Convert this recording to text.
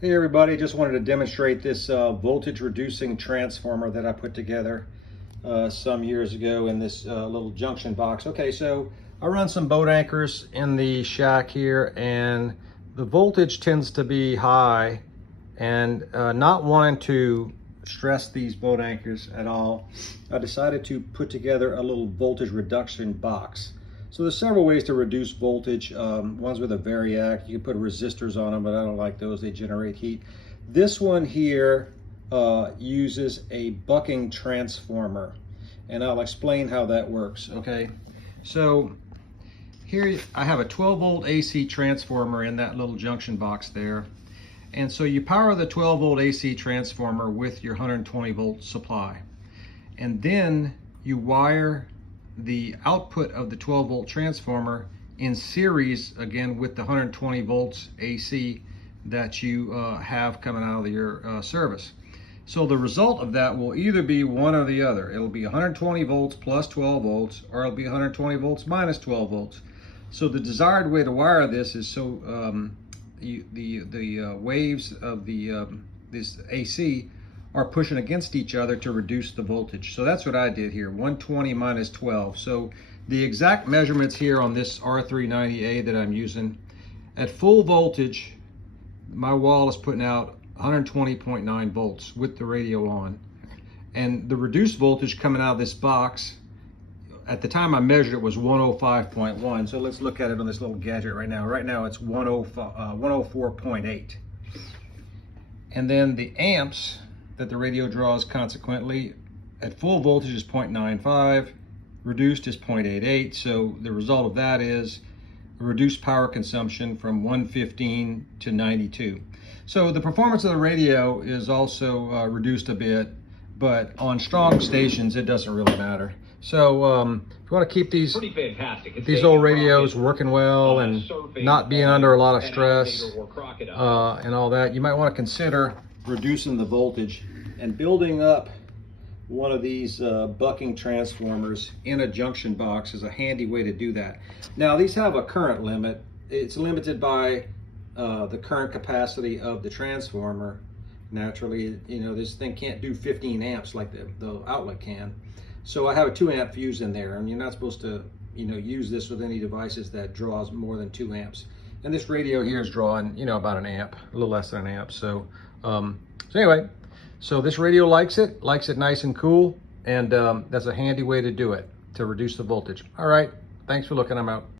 Hey everybody, just wanted to demonstrate this voltage reducing transformer that I put together some years ago in this little junction box. Okay, so I run some boat anchors in the shack here, and the voltage tends to be high, and not wanting to stress these boat anchors at all, I decided to put together a little voltage reduction box. So there's several ways to reduce voltage. One's with a variac. You can put resistors on them, but I don't like those. They generate heat. This one here uses a bucking transformer, and I'll explain how that works. Okay, so here I have a 12 volt AC transformer in that little junction box there. And so you power the 12 volt AC transformer with your 120 volt supply. And then you wire the output of the 12 volt transformer in series again with the 120 volts AC that you have coming out of your service. So the result of that will either be one or the other. It'll be 120 volts plus 12 volts, or it'll be 120 volts minus 12 volts. So the desired way to wire this is so the waves of this AC are pushing against each other to reduce the voltage. So that's what I did here, 120 minus 12. So the exact measurements here on this R390A that I'm using, at full voltage, my wall is putting out 120.9 volts with the radio on. And the reduced voltage coming out of this box, at the time I measured it, was 105.1. So let's look at it on this little gadget right now. Right now it's 104.8. And then the amps that the radio draws consequently at full voltage is 0.95, reduced is 0.88. So the result of that is a reduced power consumption from 115 to 92. So the performance of the radio is also reduced a bit, but on strong stations it doesn't really matter. So if you want to keep these old radios working well and not being under a lot of stress and all that, you might want to consider reducing the voltage and building up one of these bucking transformers in a junction box is a handy way to do that. Now these have a current limit. It's limited by the current capacity of the transformer. Naturally, you know, this thing can't do 15 amps like the outlet can. So I have a 2 amp fuse in there, and you're not supposed to, you know, use this with any devices that draws more than 2 amps. And this radio here is drawing, you know, about an amp, a little less than an amp. So, anyway, so this radio likes it nice and cool, and that's a handy way to do it, to reduce the voltage. All right, thanks for looking. I'm out.